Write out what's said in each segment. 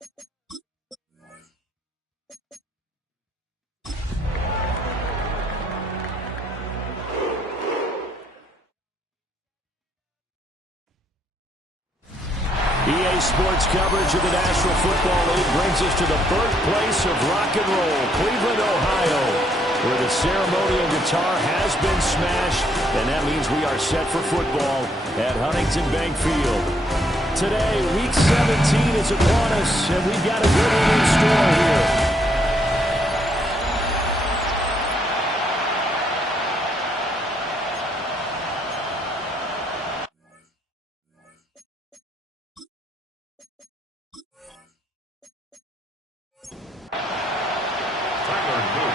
EA Sports coverage of the National Football League brings us to the birthplace of rock and roll, Cleveland, Ohio, where the ceremonial guitar has been smashed, and that means we are set for football at Huntington Bank Field. Today, Week 17 is upon us, and we've got a good one in store here.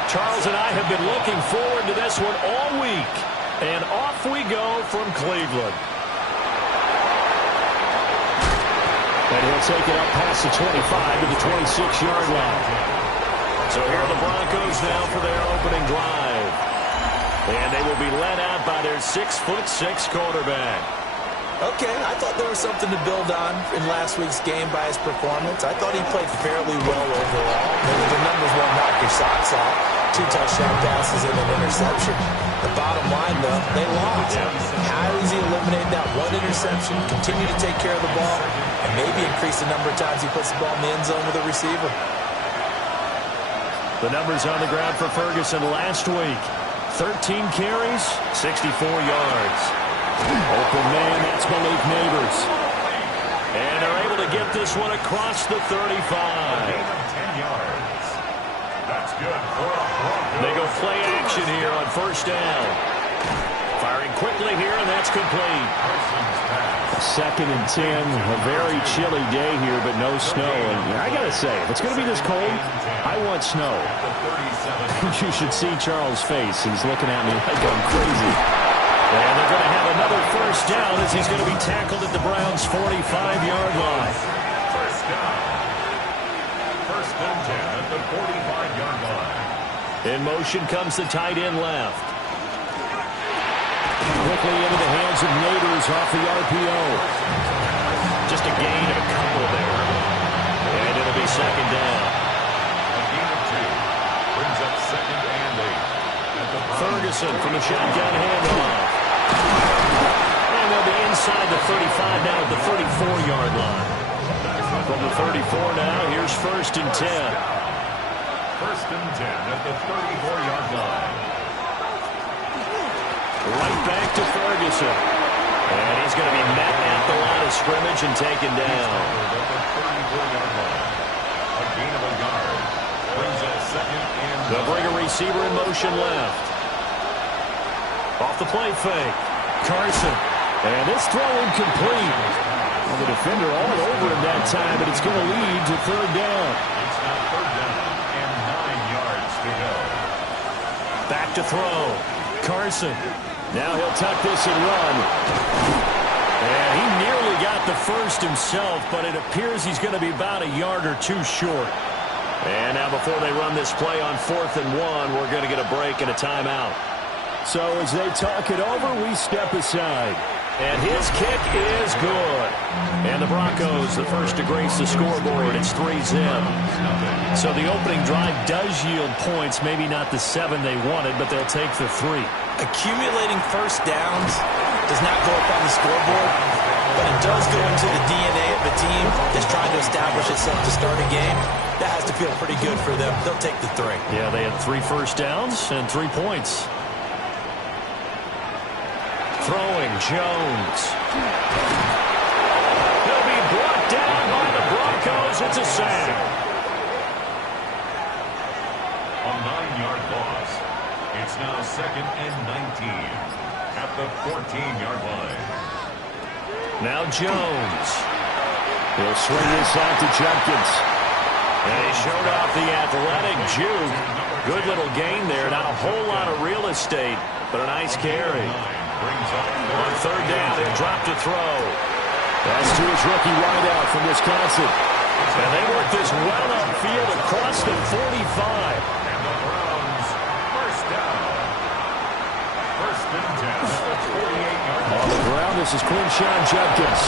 Charles and I have been looking forward to this one all week. And off we go from Cleveland. And he'll take it up past the 25 to the 26-yard line. So here are the Broncos now for their opening drive. And they will be led out by their 6'6" quarterback. Okay, I thought there was something to build on in last week's game by his performance. I thought he played fairly well overall. Maybe the numbers won't knock your socks off. 2 touchdown passes and an interception. The bottom line, though, they lost. How is he eliminating that one interception, continue to take care of the ball, and maybe increase the number of times he puts the ball in the end zone with a receiver? The numbers on the ground for Ferguson last week. 13 carries, 64 yards. Open man, that's Malik Neighbors. And they're able to get this one across the 35. 10 yards. That's good for a Broncos. They go play action here on first down. Firing quickly here, and that's complete. 2nd and 10, a very chilly day here, but no snow. And I got to say, if it's going to be this cold, I want snow. You should see Charles' face. He's looking at me like I'm crazy. And they're going to have another first down as he's going to be tackled at the Browns' 45-yard line. First down. 1st and 10 at the 45-yard line. In motion comes the tight end left. Quickly into the hands of Neighbors off the RPO. Just a gain of a couple there. And it'll be 2nd down. A gain of 2. Brings up 2nd and 8. Ferguson from the shotgun handoff. And they'll be inside the 35 now at the 34-yard line. From the 34 now, here's 1st and 10. 1st and 10 at the 34-yard line. Right back to Ferguson. And he's going to be met at the line of scrimmage and taken down. At the 34-yard line. A gain of a yard. Brings up 2nd and 9. They'll bring a receiver in motion left. Off the play fake. Carson. And this throw incomplete. Well, the defender all over him that time, but it's going to lead to 3rd down. It's now 3rd down and 9 yards to go. Back to throw. Carson. Now he'll tuck this and run. And he nearly got the first himself, but it appears he's going to be about a yard or 2 short. And now before they run this play on 4th and 1, we're going to get a break and a timeout. So as they talk it over, we step aside. And his kick is good. And the Broncos, the first to grace the scoreboard. It's 3-zip. So the opening drive does yield points. Maybe not the 7 they wanted, but they'll take the 3. Accumulating first downs does not go up on the scoreboard, but it does go into the DNA of a team that's trying to establish itself to start a game. That has to feel pretty good for them. They'll take the 3. Yeah, they had 3 first downs and 3 points. Throwing, Jones. He'll be brought down by the Broncos. It's a sack. A 9-yard loss. It's now 2nd and 19 at the 14-yard line. Now Jones. He'll swing this out to Judkins. And he showed off the athletic juke. Good little gain there. Not a whole lot of real estate, but a nice carry. On 3rd down, he'll drop to throw. That's to his rookie wideout from Wisconsin. And they work this well upfield across the 45. And the Browns, first down. 1st and 10 at the 48-yard line. On the ground, this is Quinshon Judkins.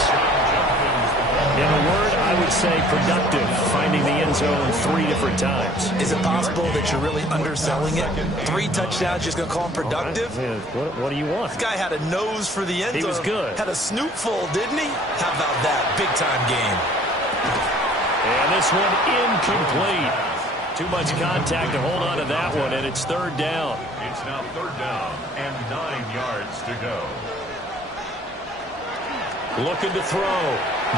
In a word, I would say productive, finding the end zone 3 different times. Is it possible that you're really underselling it? 3 touchdowns, just going to call him productive? Right. What do you want? This guy had a nose for the end zone. He was good. Had a snoopful, didn't he? How about that? Big-time game. And this one incomplete. Too much contact to hold on to that one, and it's third down. It's now third down and 9 yards to go. Looking to throw.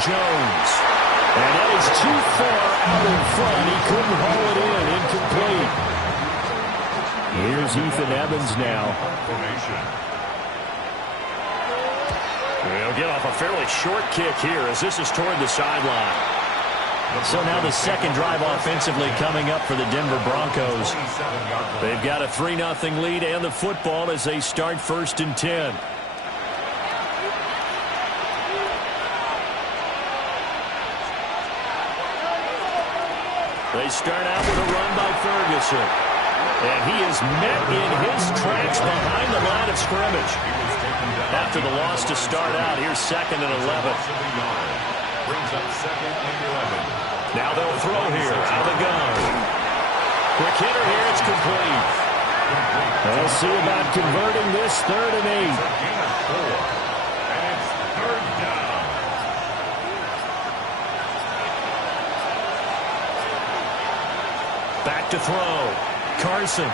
Jones. And that is too far out in front. He couldn't haul it in. Incomplete. Here's Ethan Evans now. Formation. He'll get off a fairly short kick here as this is toward the sideline. So now the second drive offensively coming up for the Denver Broncos. They've got a 3-0 lead and the football as they start 1st and 10. They start out with a run by Ferguson. And he is met in his tracks behind the line of scrimmage. After the loss to start out, here's 2nd and 11. Brings up 2nd and 11. Now they'll throw here out of the gun. Quick hitter here, it's complete. They'll see about converting this 3rd and 8. Gain of 4. And it's third down. Back to throw. Carson.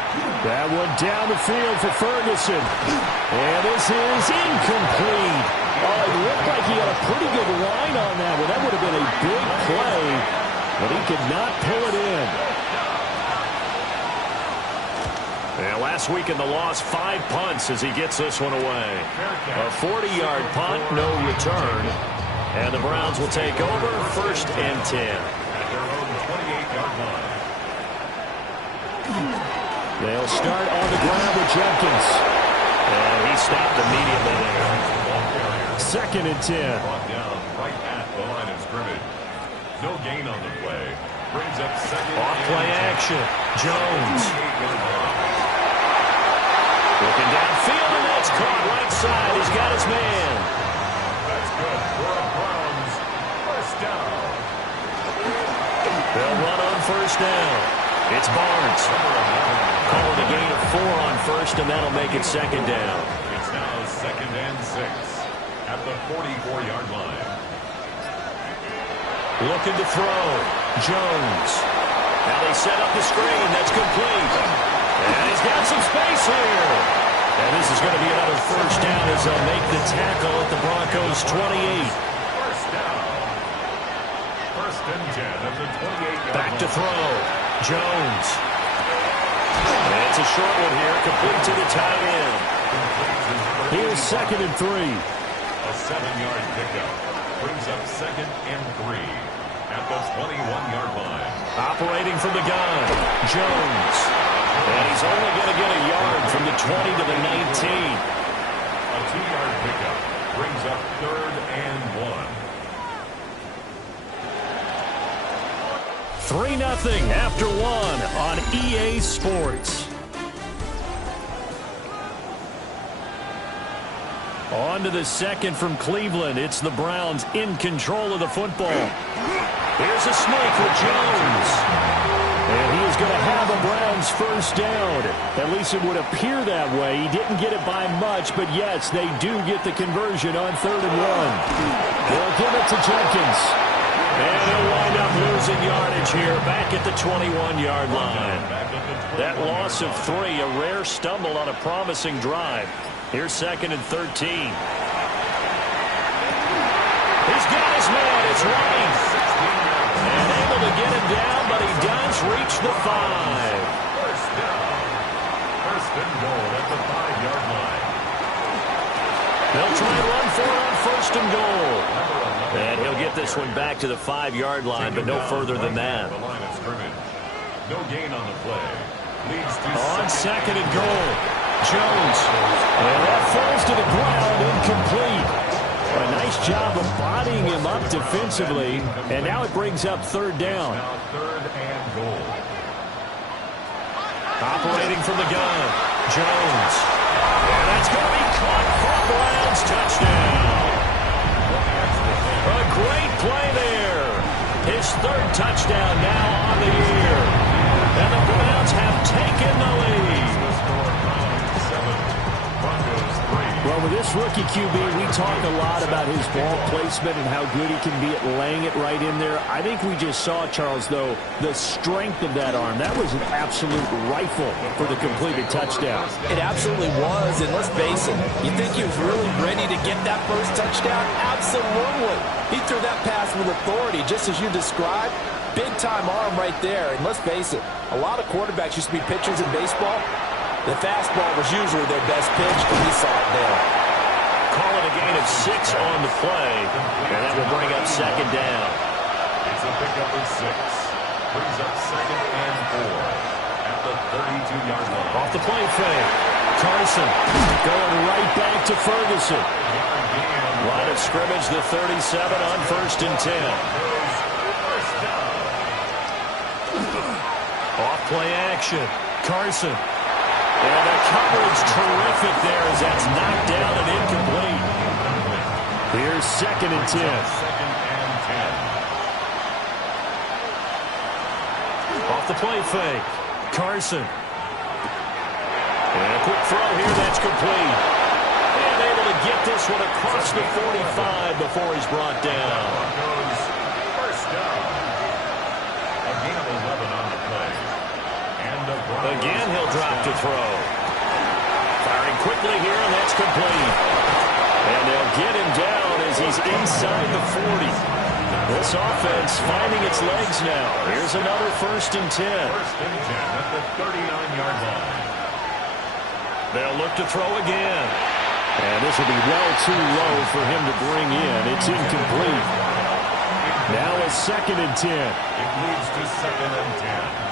That one down the field for Ferguson. And this is incomplete. Oh, it looked like he had a pretty good line on that one. That would have been a big play, but he could not pull it in. And last week in the loss, 5 punts as he gets this one away. A 40-yard punt, no return. And the Browns will take over 1st and 10. At their own 28-yard line. They'll start on the ground with Jenkins. And he stopped immediately there. 2nd and 10. Brought down right at the line of scrimmage. No gain on the play. Brings up 2nd. Off play action. Jones. 8-yard line. Looking downfield, and that's caught right side. He's got his man. That's good for the Browns. First down. They'll run on 1st down. It's Barnes. Calling a gain of 4 on 1st, and that'll make it 2nd down. It's now 2nd and 6 at the 44-yard line. Looking to throw. Jones. Now they set up the screen. That's complete. And he's got some space here. And this is going to be another 1st down as they'll make the tackle at the Broncos' 28. First down. 1st and 10 at the 28-yard line. Back to throw. Jones. And it's a short one here, complete to the tight end. Here's 2nd and 3. A 7-yard pickup. Brings up 2nd and 3 at the 21-yard line. Operating from the gun. Jones. And he's only going to get a yard from the 20 to the 19. A 2-yard pickup. Brings up 3rd and 1. 3-0 after 1 on EA Sports. On to the 2nd from Cleveland. It's the Browns in control of the football. Here's a snake with Jones. And he is going to have a Browns 1st down. At least it would appear that way. He didn't get it by much, but yes, they do get the conversion on 3rd and 1. They'll give it to Jenkins. And he'll wind up losing yardage here back at the 21-yard line. That loss of 3, a rare stumble on a promising drive. Here's 2nd and 13. He's got his man. It's running. And able to get him down, but he does reach the 5. First down. 1st and goal at the 5-yard line. They'll try and run for it on 1st and goal. And he'll get this one back to the 5-yard line, but no further than that. The line of scrimmage. No gain on the play. Leads to On 2nd and goal. Jones. And that falls to the ground, incomplete. A nice job of bodying him up defensively. And now it brings up 3rd down. now 3rd and goal. Operating from the gun. Jones. And that's going to be caught for a Browns touchdown. A great play there. Well, with this rookie QB, we talk a lot about his ball placement and how good he can be at laying it right in there. I think we just saw, Charles, though, the strength of that arm. That was an absolute rifle for the completed touchdown. It absolutely was, and let's face it, you think he was really ready to get that first touchdown? Absolutely. He threw that pass with authority, just as you described. Big-time arm right there, and let's face it, a lot of quarterbacks used to be pitchers in baseball. The fastball was usually their best pitch, and he saw it there. Call it a gain of 6 on the play, and that will bring up second down. It's a pickup of 6. Brings up 2nd and 4 at the 32-yard line. Off the play fake. Carson going right back to Ferguson. Line of scrimmage, the 37 on 1st and 10. Off play action. Carson. And the coverage terrific there as that's knocked down and incomplete. Here's 2nd and 10. 2nd and 10. Off the play fake. Carson. And a quick throw here, that's complete. And able to get this one across the 45 before he's brought down. Broncos first down. A gain of 11 on the play. Again, he'll drop to throw. Firing quickly here, and that's complete. And they'll get him down as he's inside the 40. This offense finding its legs now. Here's another 1st and 10. 1st and 10 at the 39-yard line. They'll look to throw again. And this will be well too low for him to bring in. It's incomplete. Now a 2nd and 10. It leads to 2nd and 10.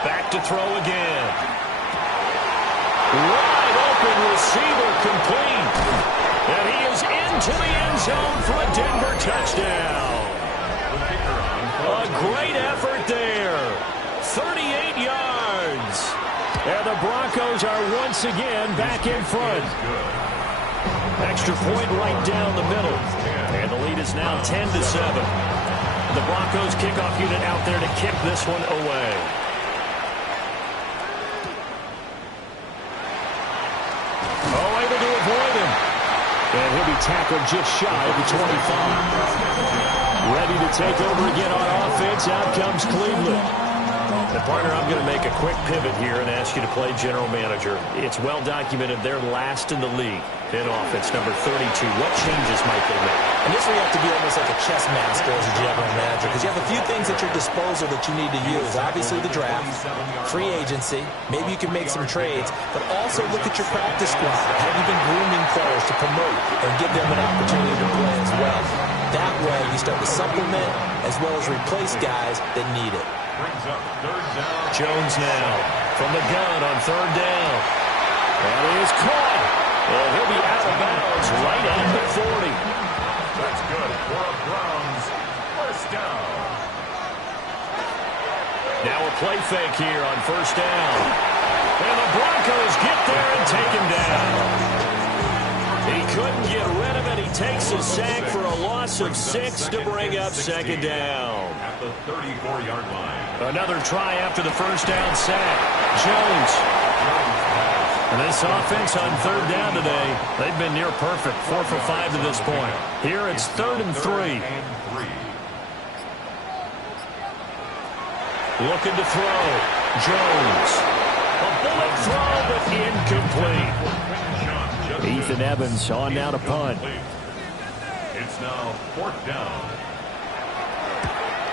Back to throw again. Wide open receiver complete. And he is into the end zone for a Denver touchdown. A great effort there. 38 yards. And the Broncos are once again back in front. Extra point right down the middle. And the lead is now 10-7. The Broncos kickoff unit out there to kick this one away. And he'll be tackled just shy of the 25. Ready to take over again on offense. Out comes Cleveland. And partner, I'm going to make a quick pivot here and ask you to play general manager. It's well documented they're last in the league in offense, number 32. What changes might they make? And this is where you have to be almost like a chess master as a general manager, because you have a few things at your disposal that you need to use. Obviously the draft, free agency, maybe you can make some trades, but also look at your practice squad. Have you been grooming players to promote and give them an opportunity to play as well? That way you start to supplement as well as replace guys that need it. Brings up 3rd down. Jones now from the gun on 3rd down. And he is caught. And he'll be out of bounds right at the 40. That's good for a Browns first down. Now a play fake here on 1st down. And the Broncos get there and take him down. He couldn't get rid of it. He takes a sack for a loss of 6 to bring up 2nd down. At the 34-yard line. Another try after the 1st down sack. Jones. And this offense on 3rd down today, they've been near perfect. 4 for 5 to this point. Here it's 3rd and 3. Looking to throw. Jones. A bullet throw, but incomplete. Ethan Evans on now to punt. It's now 4th down.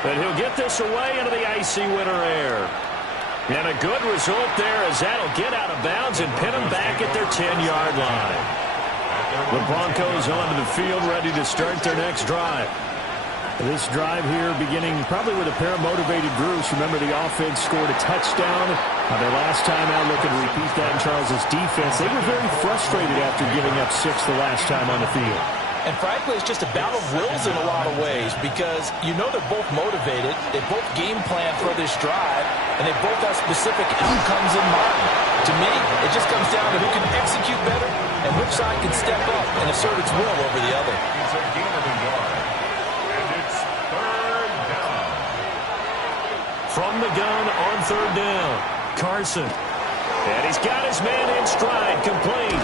And he'll get this away into the icy winter air. And a good result there as that'll get out of bounds and pin them back at their 10-yard line. The Broncos onto the field ready to start their next drive. This drive here beginning probably with a pair of motivated groups. Remember, the offense scored a touchdown their last time out. Looking to repeat that in Charles's defense. They were very frustrated after giving up 6 the last time on the field. And frankly, it's just a battle of wills in a lot of ways, because you know they're both motivated, they both game plan for this drive, and they both have specific outcomes in mind. To me, it just comes down to who can execute better and which side can step up and assert its will over the other. It's a gain of a yard. And it's 3rd down. From the gun on 3rd down, Carson. And he's got his man in stride, complete.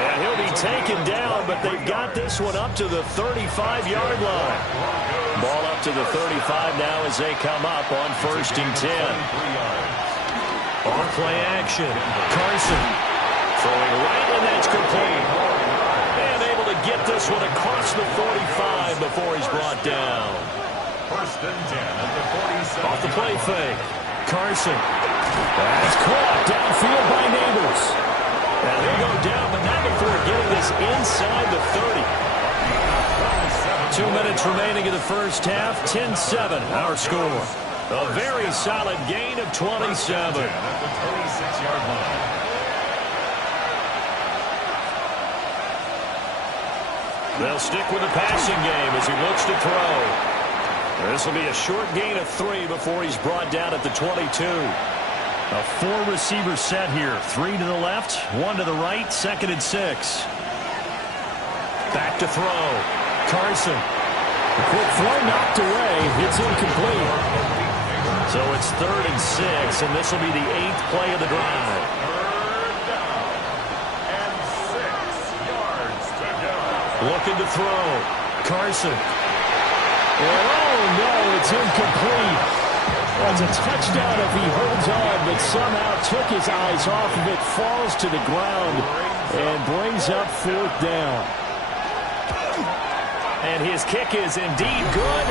And he'll be taken down, but they've got this one up to the 35-yard line. Ball up to the 35 now as they come up on 1st and 10. On play action, Carson throwing right, and that's complete. And able to get this one across the 45 before he's brought down. 1st and 10 at the 47. Off the play fake, Carson. That's caught downfield by Neighbors. Now he'll go down, but not before getting this inside the 30. 2 minutes remaining in the first half. 10-7, our score. A very solid gain of 27. At the 26-yard line. They'll stick with the passing game as he looks to throw. This will be a short gain of 3 before he's brought down at the 22. A 4-receiver set here. 3 to the left, 1 to the right, 2nd and 6. Back to throw. Carson. A quick throw knocked away. It's incomplete. So it's 3rd and 6, and this will be the 8th play of the drive. 3rd down and 6 yards to go. Looking to throw. Carson. And oh no, it's incomplete. That's a touchdown if he holds on, but somehow took his eyes off of it, falls to the ground, and brings up 4th down. And his kick is indeed good.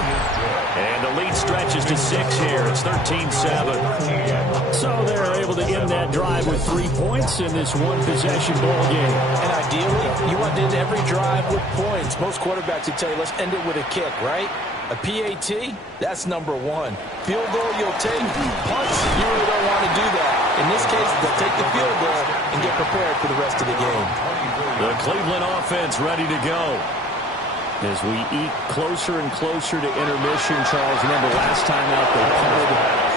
And the lead stretches to 6 here. It's 13-7. So they're able to end that drive with 3 points in this one-possession ball game. And ideally, you want to end every drive with points. Most quarterbacks would tell you, let's end it with a kick, right? A PAT, that's number 1. Field goal, you'll take. Punts, you really don't want to do that. In this case, they'll take the field goal and get prepared for the rest of the game. The Cleveland offense ready to go. As we eke closer and closer to intermission, Charles, remember last time out they punted.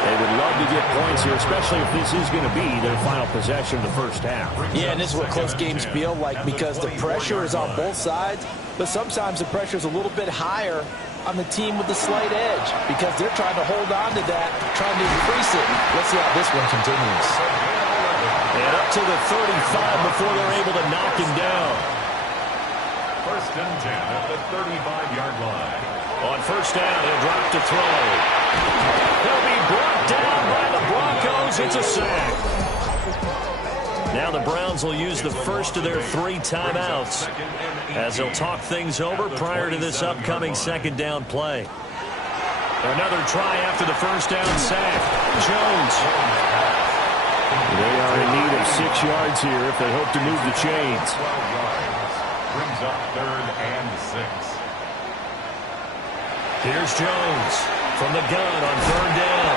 They would love to get points here, especially if this is going to be their final possession of the first half. Yeah, and this is what close games feel like because the pressure is on both sides, but sometimes the pressure is a little bit higher on the team with the slight edge because they're trying to hold on to that, trying to increase it. Let's see how this one continues. And up to the 35 before they're able to knock him down. 1st and 10 at the 35-yard line. On 1st down, he'll drop to throw. He'll be brought down by the Broncos. It's a sack. Now the Browns will use the first of their 3 timeouts as they'll talk things over prior to this upcoming 2nd down play. Another try after the 1st down sack. Jones. They are in need of 6 yards here if they hope to move the chains. 12 yards. Brings up 3rd and 6. Here's Jones from the gun on 3rd down.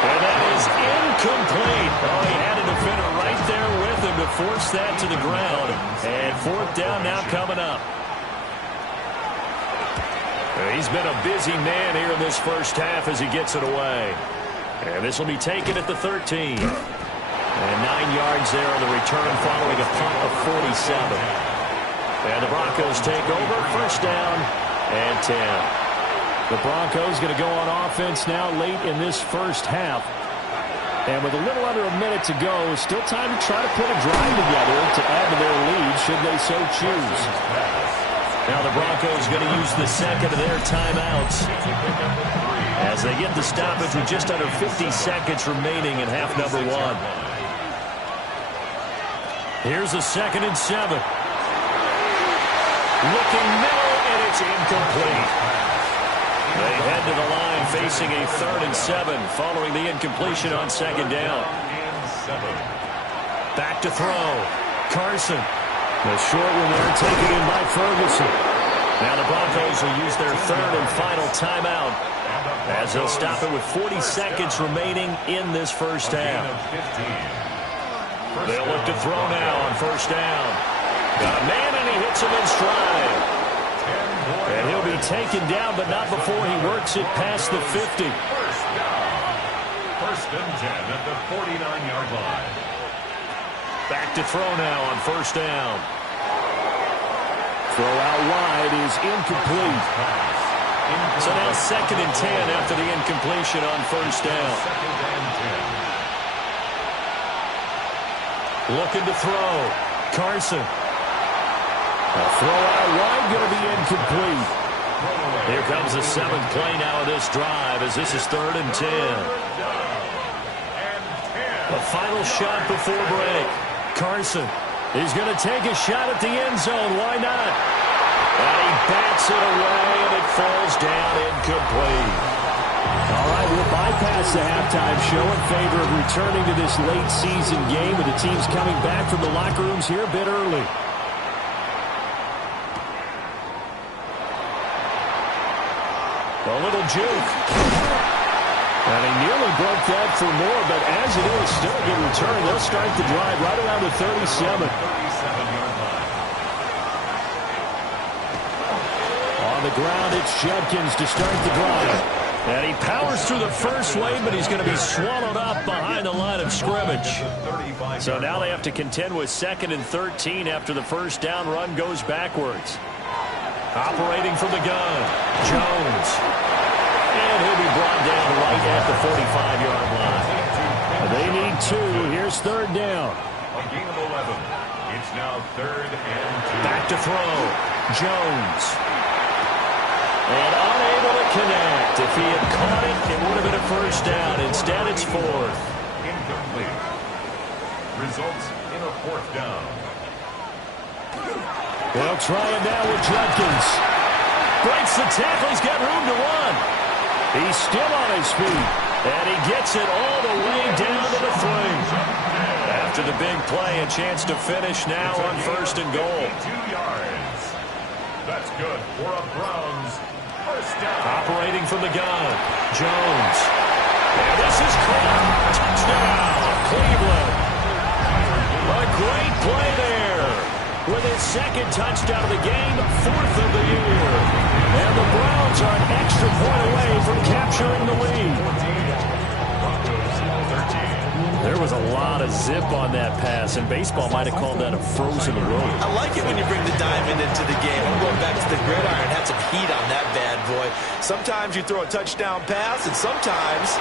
And that is incomplete. Oh, he had a defender right there with him to force that to the ground. And 4th down now coming up. He's been a busy man here in this first half as he gets it away. And this will be taken at the 13. And 9 yards there on the return following a punt of 47. And the Broncos take over, 1st down and 10. The Broncos going to go on offense now late in this first half. And with a little under a minute to go, still time to try to put a drive together to add to their lead should they so choose. Now the Broncos going to use the 2nd of their timeouts as they get the stoppage with just under 50 seconds remaining in half number 1. Here's a 2nd and 7. Looking middle, and it's incomplete. They head to the line facing a 3rd and 7 following the incompletion on 2nd down. Back to throw. Carson. The short one there taken in by Ferguson. Now the Broncos will use their 3rd and final timeout as they'll stop it with 40 seconds remaining in this first half. They'll look to throw now on 1st down. Got a man, and he hits him in stride. And he'll be taken down, but not before he works it past the 50. 1st down. 1st and 10 at the 49-yard line. Back to throw now on 1st down. Throw out wide is incomplete. So now 2nd and 10 after the incompletion on 1st down. 2nd and 10. 2nd Looking to throw. Carson. A throw out wide, going to be incomplete. Here comes the 7th play now of this drive as this is 3rd and 10. The final shot before break. Carson. He's going to take a shot at the end zone. Why not? And he bats it away, and it falls down incomplete. All right, we'll bypass the halftime show in favor of returning to this late-season game, with the teams coming back from the locker rooms here a bit early. A little juke. And he nearly broke that for more, but as it is, still a good return. They'll start the drive right around the 37. On the ground, it's Judkins to start the drive. And he powers through the first wave, but he's going to be swallowed up behind the line of scrimmage. So now they have to contend with 2nd and 13 after the first down run goes backwards. Operating from the gun, Jones. And he'll be brought down right at the 45-yard line. They need 2. Here's 3rd down. A gain of 11. It's now 3rd and 2. Back to throw. Jones. And unable to connect. If he had caught it, it would have been a first down. Instead, it's 4th. Incomplete. Results in a 4th down. They'll try it now with Judkins. Breaks the tackle. He's got room to run. He's still on his feet. And he gets it all the way down to the 3. After the big play, a chance to finish now on 1st and goal. 2 yards. That's good for a Browns first down. Operating from the gun, Jones. And this is caught. Touchdown, Cleveland. A great play there. With his 2nd touchdown of the game, 4th of the year. And the Browns are an extra point away from capturing the lead. There was a lot of zip on that pass, and baseball might have called that a frozen road. I like it when you bring the diamond into the game. I'm going back to the gridiron. Had some heat on that bad boy. Sometimes you throw a touchdown pass, and sometimes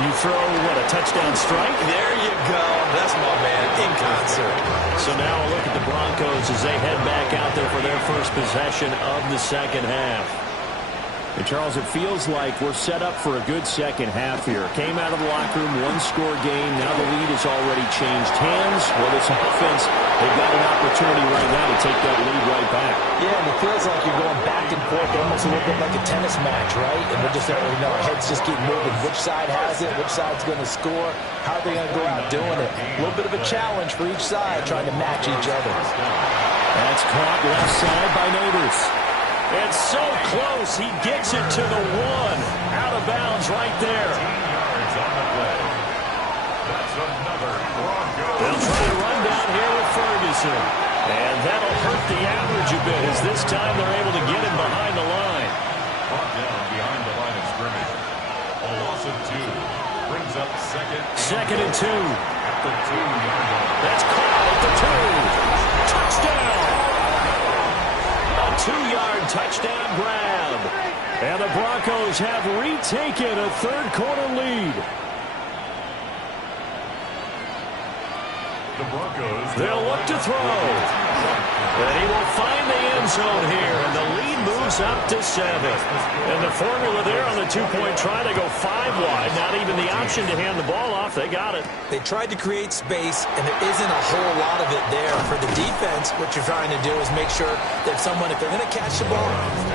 you throw, what, a touchdown strike? There you go. That's my man, in concert. So now a look at the Broncos as they head back out there for their first possession of the 2nd half. And Charles, it feels like we're set up for a good second half here. Came out of the locker room, 1-score game. Now the lead has already changed hands. Well, this offense, they've got an opportunity right now to take that lead right back. Yeah, and it feels like you're going back and forth, almost a little bit like a tennis match, right? And we're just, our heads just keep moving. Which side has it? Which side's going to score? How are they going to go out doing it? A little bit of a challenge for each side, trying to match each other. That's caught left side by Neighbors. And so close, he gets it to the 1. Out of bounds right there. 10 yards on the play. That's another Broncos. They'll try to run down here with Ferguson. And that'll hurt the average a bit as this time they're able to get him behind the line. Brought down behind the line of scrimmage. A loss of 2. Brings up 2nd. 2nd and 2. At the 2-yard line. That's caught at the 2. Touchdown. A 2-yard touchdown grab. And the Broncos have retaken a 3rd-quarter lead. The Broncos. They'll look to throw. And he will find the end zone here. And the lead moves up to 7. And the formula there on the 2-point try to go 5 wide. Not even the option to hand the ball off. They got it. They tried to create space, and there isn't a whole lot of it there. For the defense, what you're trying to do is make sure that someone, if they're going to catch the ball,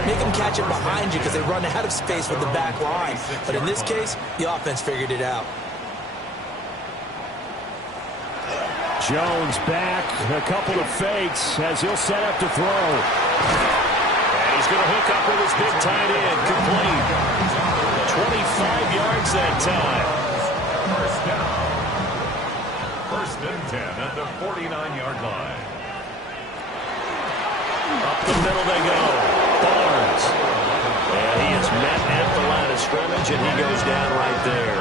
make them catch it behind you because they run out of space with the back line. But in this case, the offense figured it out. Jones back, a couple of fakes as he'll set up to throw. And he's going to hook up with his big tight end, complete. 25 yards that time. First down. 1st and 10 at the 49-yard line. Up the middle they go. Barnes. And he is met at the line of scrimmage, and he goes down right there.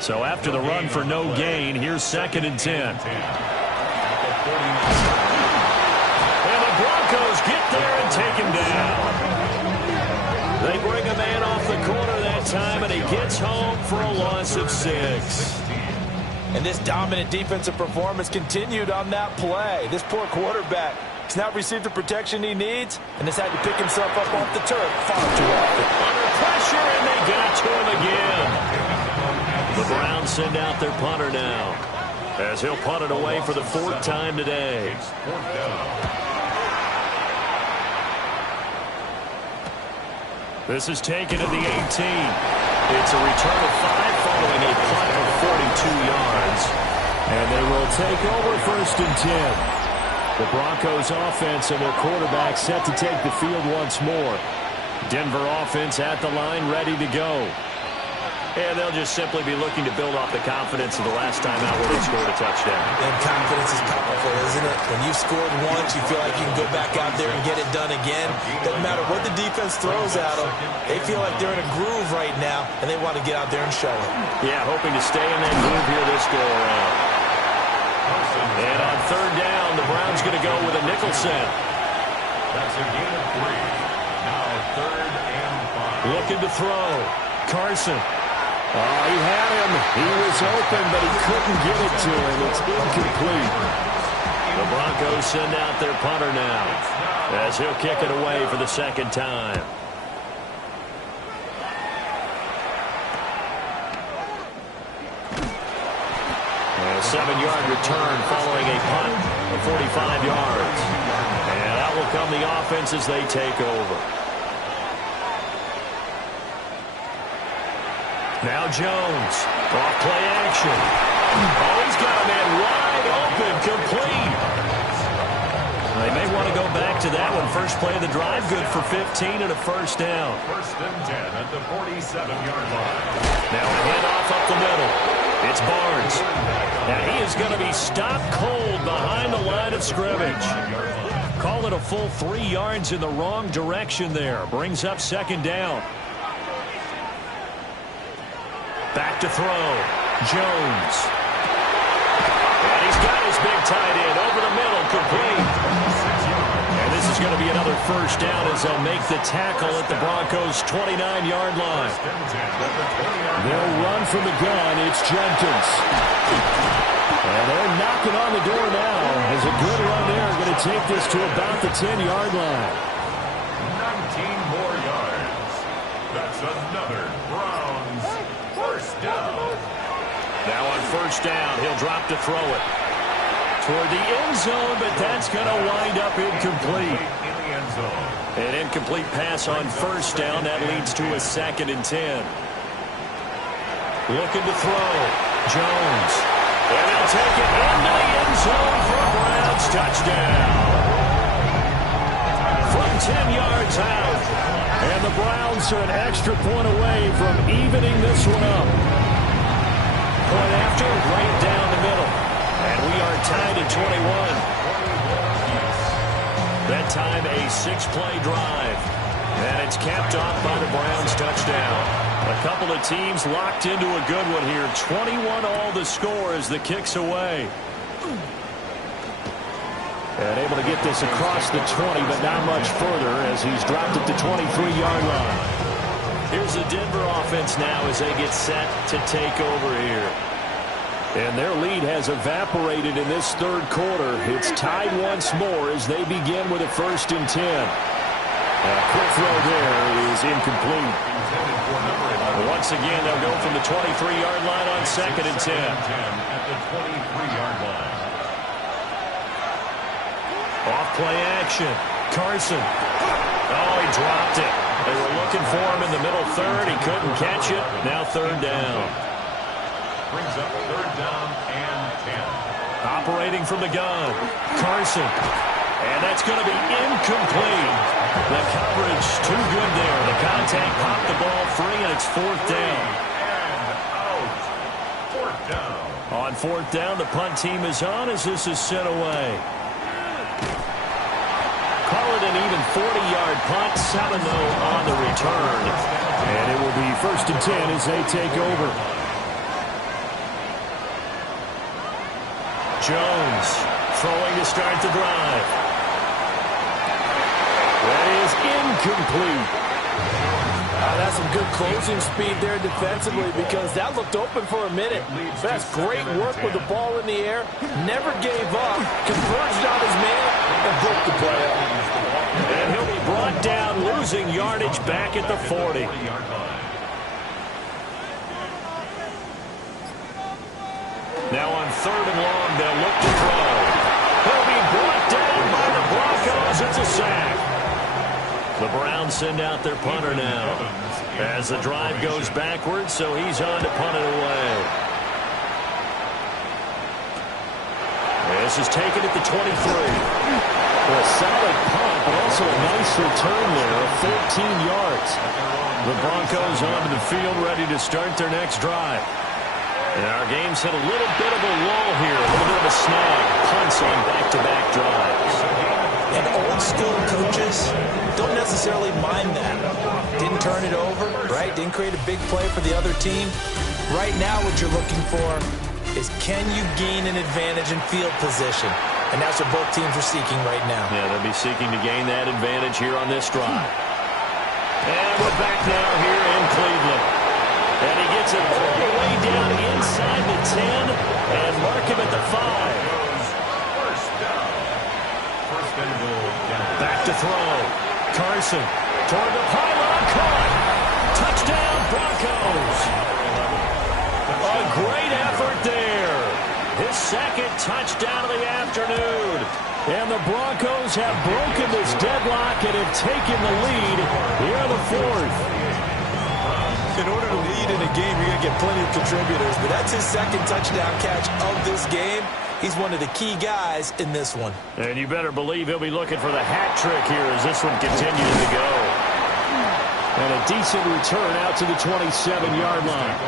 So after the run for no gain, here's 2nd and 10. And the Broncos get there and take him down. They bring a man off the corner that time, and he gets home for a loss of 6. And this dominant defensive performance continued on that play. This poor quarterback has not received the protection he needs and has had to pick himself up off the turf far too often. Under pressure, and they got to him again. The Browns send out their punter now, as he'll punt it away for the 4th time today. This is taken at the 18. It's a return of 5 following a punt of 42 yards. And they will take over 1st and 10. The Broncos offense and their quarterback set to take the field once more. Denver offense at the line, ready to go. And they'll just simply be looking to build off the confidence of the last time out where they scored a touchdown. And confidence is powerful, isn't it? When you've scored once, you feel like you can go back out there and get it done again. Doesn't matter what the defense throws at them. They feel like they're in a groove right now, and they want to get out there and show it. Yeah, hoping to stay in that groove here this go-around. And on 3rd down, the Browns going to go with a nickel set. That's a gain of 3. Now 3rd and 5. Looking to throw. Carson. Oh, he had him. He was open, but he couldn't get it to him. It's incomplete. The Broncos send out their punter now, as he'll kick it away for the 2nd time. A 7-yard return following a punt of 45 yards. And out will come the offense as they take over. Now Jones, off play action. Oh, he's got a man wide open, complete. They may want to go back to that one. First play of the drive, good for 15 and a 1st down. 1st and 10 at the 47-yard line. Now a handoff up the middle. It's Barnes. Now he is going to be stopped cold behind the line of scrimmage. Call it a full 3 yards in the wrong direction there. Brings up 2nd down. Back to throw. Jones. And he's got his big tight end over the middle, complete. And this is going to be another 1st down as they'll make the tackle at the Broncos' 29-yard line. They'll run from the gun. It's Jenkins. And they're knocking on the door now. As a good run there, going to take this to about the 10-yard line. 19 more yards. That's another Browns 1st down. Now on 1st down, he'll drop to throw it toward the end zone, but that's going to wind up incomplete. In the end zone. An incomplete pass on 1st down. That leads to a 2nd and 10. Looking to throw. Jones. And they'll take it into the end zone for a Browns touchdown. From 10 yards out. And the Browns are an extra point away from evening this one up. Point after, right down the middle. And we are tied at 21. That time a 6-play drive. And it's capped off by the Browns touchdown. A couple of teams locked into a good one here. 21 all the score as the kick's away. And able to get this across the 20, but not much further as he's dropped at the 23-yard line. Here's the Denver offense now as they get set to take over here. And their lead has evaporated in this 3rd quarter. It's tied once more as they begin with a 1st and 10. A quick throw there is incomplete. Once again, they'll go from the 23-yard line on 2nd and 10. At the 23-yard line. Off play action. Carson. Oh, he dropped it. They were looking for him in the middle 3rd. He couldn't catch it. Now 3rd down. Brings up 3rd down and 10. Operating from the gun. Carson. And that's going to be incomplete. The coverage too good there. The contact popped the ball free, and it's 4th down. And out. 4th down. On 4th down, the punt team is on as this is sent away. Call it an even 40-yard punt. 7-0 on the return. And it will be 1st and 10 as they take over. Jones throwing to start the drive. That is incomplete. That's some good closing speed there defensively because that looked open for a minute. That's great work with the ball in the air. Never gave up, converged on his man, and broke the play up. And he'll be brought down, losing yardage back at the 40. Now on 3rd and long, they'll look to throw. He'll be brought down by the Broncos. It's a sack. The Browns send out their punter now as the drive goes backwards, so he's on to punt it away. This is taken at the 23. A solid punt, but also a nice return there of 13 yards. The Broncos onto the field ready to start their next drive. And our game's hit a little bit of a lull here, a little bit of a snag. Punts on back-to-back drives. And old-school coaches don't necessarily mind that. Didn't turn it over, right? Didn't create a big play for the other team. Right now what you're looking for is can you gain an advantage in field position? And that's what both teams are seeking right now. Yeah, they'll be seeking to gain that advantage here on this drive. And we're back now here in Cleveland. And he gets it all the way down inside the 10 and mark him at the 5. First down. First and goal down. Back to throw. Carson toward the pylon. Caught. Touchdown, Broncos. A great effort there. His second touchdown of the afternoon. And the Broncos have broken this deadlock and have taken the lead here in the 4th. In order to lead in a game, you're going to get plenty of contributors, but that's his second touchdown catch of this game. He's one of the key guys in this one. And you better believe he'll be looking for the hat trick here as this one continues to go. And a decent return out to the 27-yard line.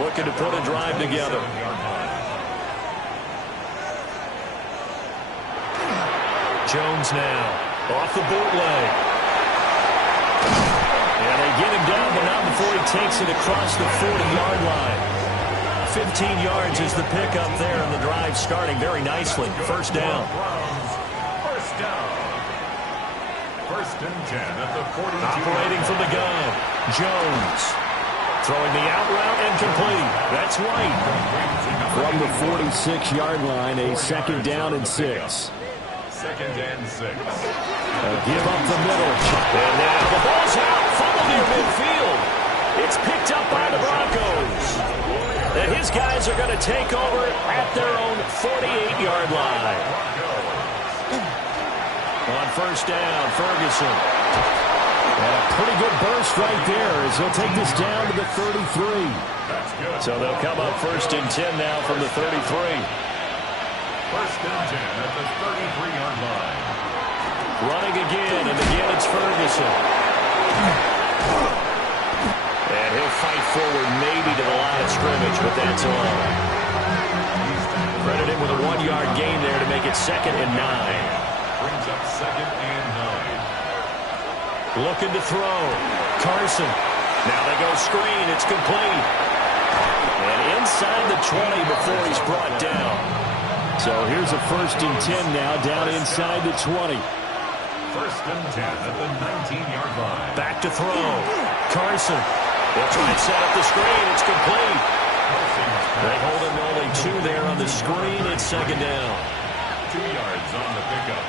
Looking to put a drive together. Jones now off the bootleg. And they get him down, but not before he takes it across the 40-yard line. 15 yards is the pickup there, and the drive starting very nicely. First down. First down. First and 10 at the 42. Operating from the gun. Jones throwing the out route and complete. That's White. From the 46-yard line, a second down and 6. Second and 6. Give up the middle. And now the ball's out. Fumble near midfield. It's picked up by the Broncos. And his guys are going to take over at their own 48-yard line. On first down, Ferguson. And a pretty good burst right there as he'll take this down to the 33. That's good. So they'll come up first and 10 now from the 33. First and 10 at the 33-yard line. Running again, and again it's Ferguson. And he'll fight forward maybe to the line of scrimmage, but that's all. Credit him with a 1-yard gain there to make it second and 9. Brings up second and 9. Looking to throw. Carson. Now they go screen. It's complete. And inside the 20 before he's brought down. So here's a first and 10 now down inside the 20. First and 10 at the 19-yard line. Back to throw. Carson. They'll try and set up the screen. It's complete. They hold him to only 2 there on the screen. It's second down. 2 yards on the pickup.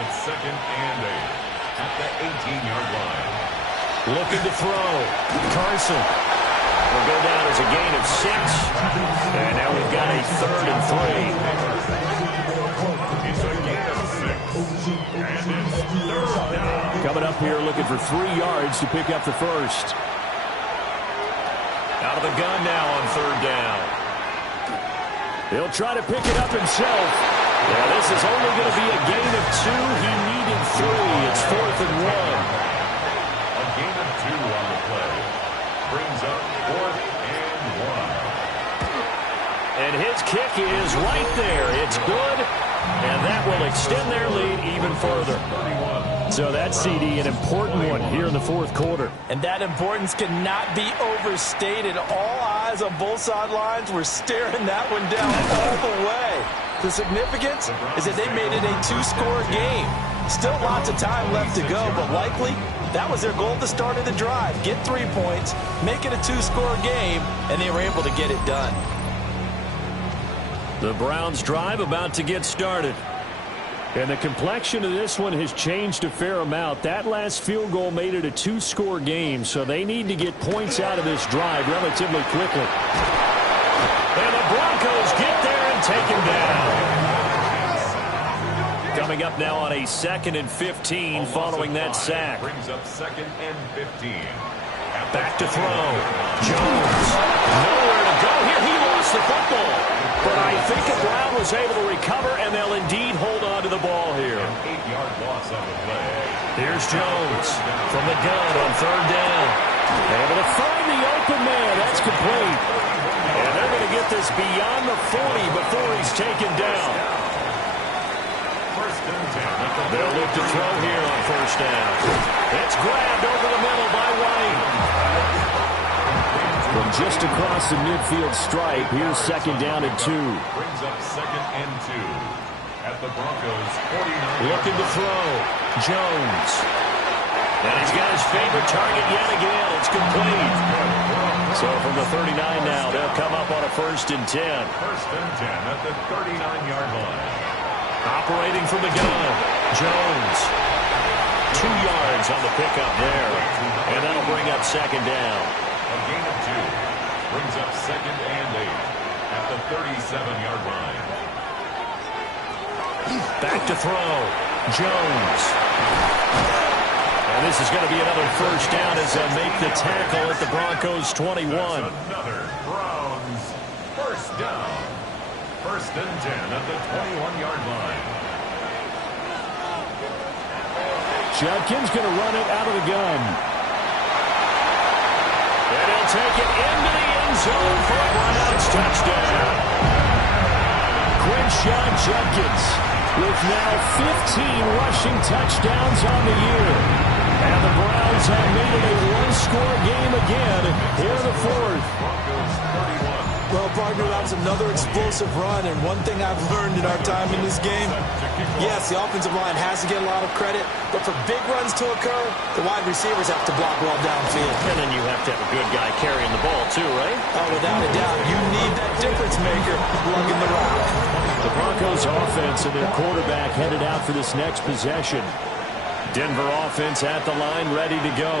It's second and 8 at the 18-yard line. Looking to throw. Carson will go down as a gain of 6. And now we've got a third and 3. It's a gain of 6. And it's third down. Coming up here looking for 3 yards to pick up the first. Out of the gun now on third down. He'll try to pick it up himself. Yeah, this is only going to be a gain of 2. He needed 3. It's 4th and 1. A gain of 2 on the play. Brings up 4th and 1. And his kick is right there. It's good. And that will extend their lead even further. So that CD, an important one here in the 4th quarter. And that importance cannot be overstated. All eyes guys on both sidelines were staring that one down all the way. The significance is that they made it a two-score game. Still lots of time left to go, but likely that was their goal at the start of the drive. Get 3 points, make it a two-score game, and they were able to get it done. The Browns drive about to get started. And the complexion of this one has changed a fair amount. That last field goal made it a two-score game, so they need to get points out of this drive relatively quickly. And the Broncos get there and take him down. Coming up now on a 2nd and 15 following that sack. Brings up 2nd and 15. Back to throw. Jones. Nowhere to go here. He lost the football. But I think Brown was able to recover, and they'll indeed hold on to the ball here. An 8-yard loss on the play. Here's Jones from the gun on 3rd down. Able to find the open man. That's complete. And they're going to get this beyond the 40 before he's taken down. First and 10. They'll look to throw here on 1st down. It's grabbed over the middle by White. From just across the midfield stripe, here's 2nd down and 2. Brings up 2nd and 2 at the Broncos 49. Looking to throw. Jones. And he's got his favorite target yet again. It's complete. So from the 39 now, they'll come up on a 1st and 10. 1st and 10 at the 39-yard line. Operating from the gun. Jones. 2 yards on the pickup there. And that'll bring up 2nd down. A gain of 2. Brings up 2nd and 8 at the 37-yard line. Back to throw. Jones. And this is going to be another 1st down as they make the tackle at the Broncos 21. That's another Browns 1st down. 1st and 10 at the 21-yard line. Judkins going to run it out of the gun. And he'll take it into the end zone for a Browns touchdown. Quinshon Judkins with now 15 rushing touchdowns on the year. And the Browns have made it a one-score game again here in the 4th. Broncos 31. Well, partner, that was another explosive run, and one thing I've learned in our time in this game, yes, the offensive line has to get a lot of credit, but for big runs to occur, the wide receivers have to block well downfield. And then you have to have a good guy carrying the ball too, right? Oh, without a doubt, you need that difference maker lugging the rock. The Broncos offense and their quarterback headed out for this next possession. Denver offense at the line, ready to go.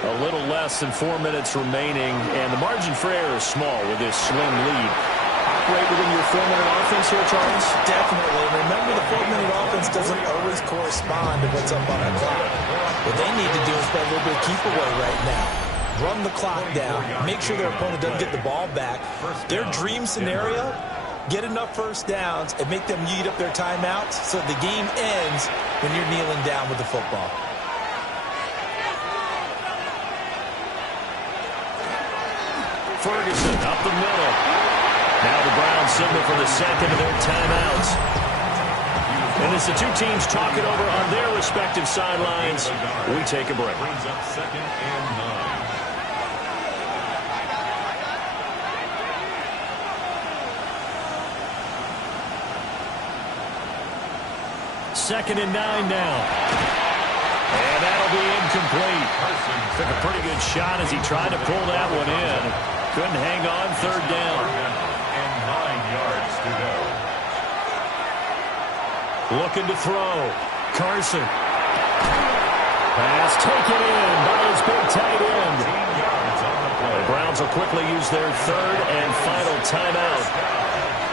A little less than 4 minutes remaining, and the margin for error is small with this slim lead. Operate within your 4-minute offense here, Charles? Definitely. Remember, the 4-minute offense doesn't always correspond to what's up on the clock. What they need to do is play a little bit of keep away right now. Run the clock down. Make sure their opponent doesn't get the ball back. Their dream scenario, get enough 1st downs and make them eat up their timeouts so the game ends when you're kneeling down with the football. Ferguson up the middle. Now the Browns signal for the 2nd of their timeouts. And as the two teams talk it over on their respective sidelines, we take a break. Brings up 2nd and 9. 2nd and 9 now. And that'll be incomplete. Took a pretty good shot as he tried to pull that one in. Couldn't hang on 3rd down. And 9 yards to go. Looking to throw. Carson. Pass taken in by his big tight end. 18 yards on the play. The Browns will quickly use their 3rd and final timeout.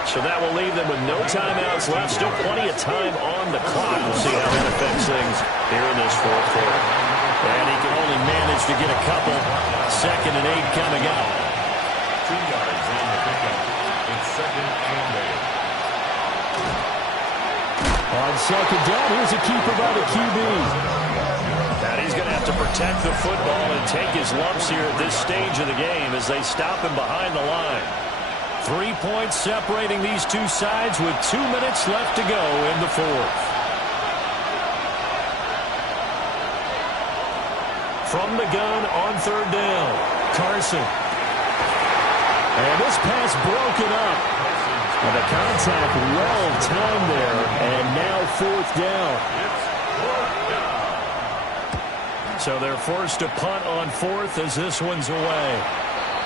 So that will leave them with no timeouts left. Still plenty of time on the clock. We'll see how that affects things here in this 4th quarter. And he can only manage to get a couple. 2nd and 8 coming up. 2 yards on the pickup. It's 2nd and 8. On 2nd down, here's a keeper by the QB. And he's going to have to protect the football and take his lumps here at this stage of the game as they stop him behind the line. 3 points separating these two sides with 2 minutes left to go in the 4th. From the gun on 3rd down, Carson. And this pass broken up. And the contact well timed there, and now 4th down. So they're forced to punt on 4th as this one's away.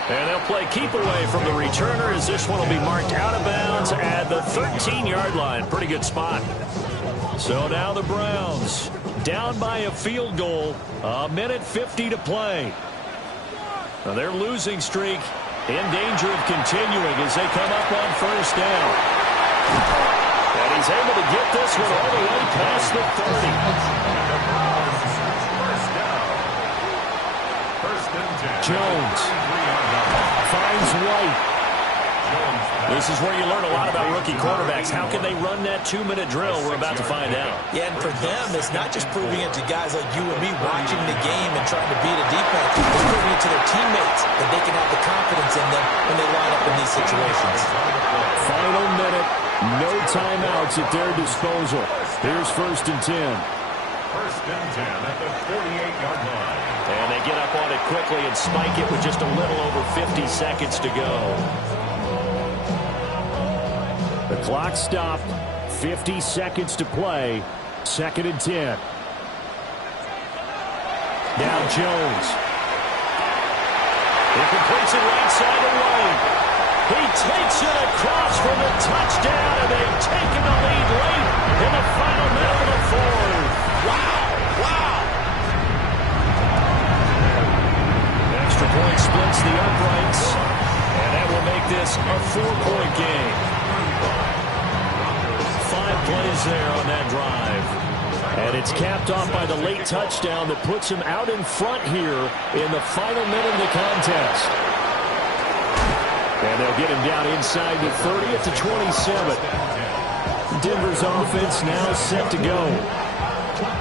And they'll play keep away from the returner as this one will be marked out of bounds at the 13-yard line. Pretty good spot. So now the Browns down by a field goal. 1:50 to play. Now their losing streak in danger of continuing as they come up on 1st down. And he's able to get this one all the way past the 30. Jones finds White. This is where you learn a lot about rookie quarterbacks. How can they run that 2-minute drill? We're about to find out. Yeah, and for them, it's not just proving it to guys like you and me watching the game and trying to beat a defense. It's proving it to their teammates that they can have the confidence in them when they line up in these situations. Final minute. No timeouts at their disposal. Here's 1st and 10. 1st and 10 at the 48-yard line. And they get up on it quickly and spike it with just a little over 50 seconds to go. The clock stopped. 50 seconds to play. 2nd and 10. Now Jones. He completes it right side of White. He takes it across for the touchdown, and they've taken the lead late in the final minute of the 4th. Wow! Wow! Extra point splits the uprights, and that will make this a 4-point game. 5 plays there on that drive. And it's capped off by the late touchdown that puts him out in front here in the final minute of the contest. And they'll get him down inside the 30 at the 27. Denver's offense now set to go.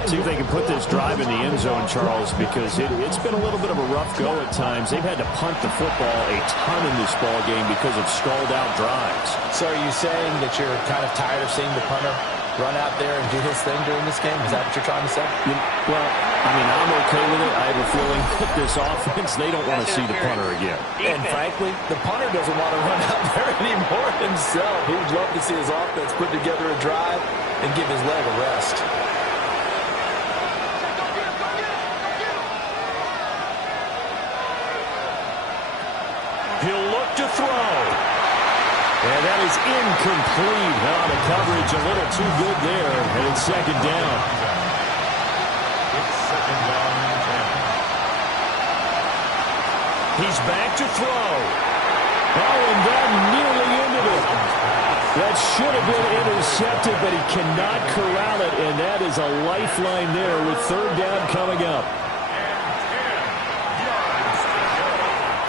See if they can put this drive in the end zone, Charles, because it's been a little bit of a rough go at times. They've had to punt the football a ton in this ball game because of stalled-out drives. So are you saying that you're kind of tired of seeing the punter run out there and do his thing during this game? Is that what you're trying to say? Well, I mean, I'm okay with it. I have a feeling that this offense, they don't want to see the punter again. And frankly, the punter doesn't want to run out there anymore himself. He would love to see his offense put together a drive and give his leg a rest. He'll look to throw. And that is incomplete. Now the coverage a little too good there. And it's 2nd down. It's 2nd down and 10. He's back to throw. Oh, and that nearly ended it. That should have been intercepted, but he cannot corral it. And that is a lifeline there with 3rd down coming up.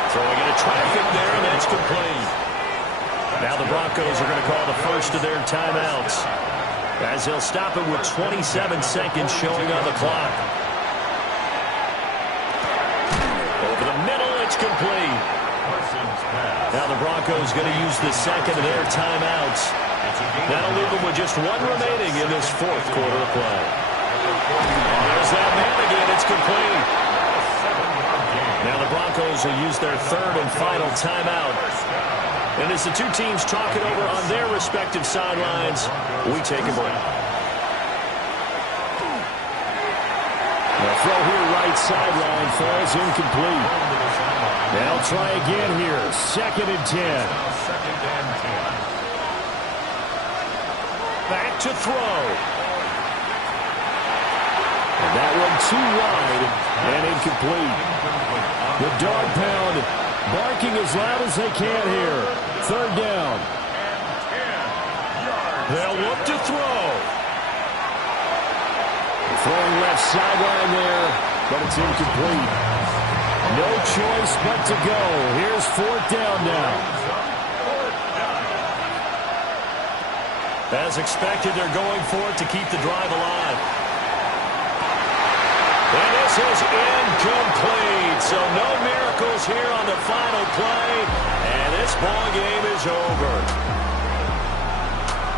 Throwing into traffic there, and that's complete. Now the Broncos are going to call the first of their timeouts as they'll stop it with 27 seconds showing on the clock. Over the middle, it's complete. Now the Broncos going to use the second of their timeouts. That'll leave them with just one remaining in this 4th quarter of play. There's that man again. It's complete. Now the Broncos will use their 3rd and final timeout. And as the two teams talk it over on their respective sidelines, we take a break. The throw here right sideline falls incomplete. They'll try again here. 2nd and 10. Back to throw. And that one too wide and incomplete. The dog pound barking as loud as they can here. 3rd down. They'll look to throw. Throwing left sideline there, but it's incomplete. No choice but to go. Here's 4th down now. As expected, they're going for it to keep the drive alive. And this is incomplete. So no miracles here on the final play. And this ball game is over.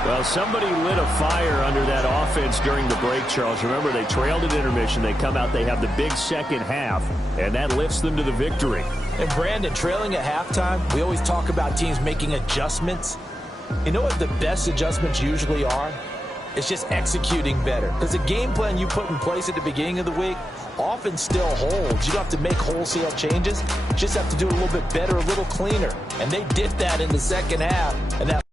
Well, somebody lit a fire under that offense during the break, Charles. Remember, they trailed at intermission. They come out, they have the big second half, and that lifts them to the victory. And Brandon, trailing at halftime, we always talk about teams making adjustments. You know what the best adjustments usually are? It's just executing better. Because the game plan you put in place at the beginning of the week often still holds. You don't have to make wholesale changes. You just have to do it a little bit better, a little cleaner. And they did that in the second half, and that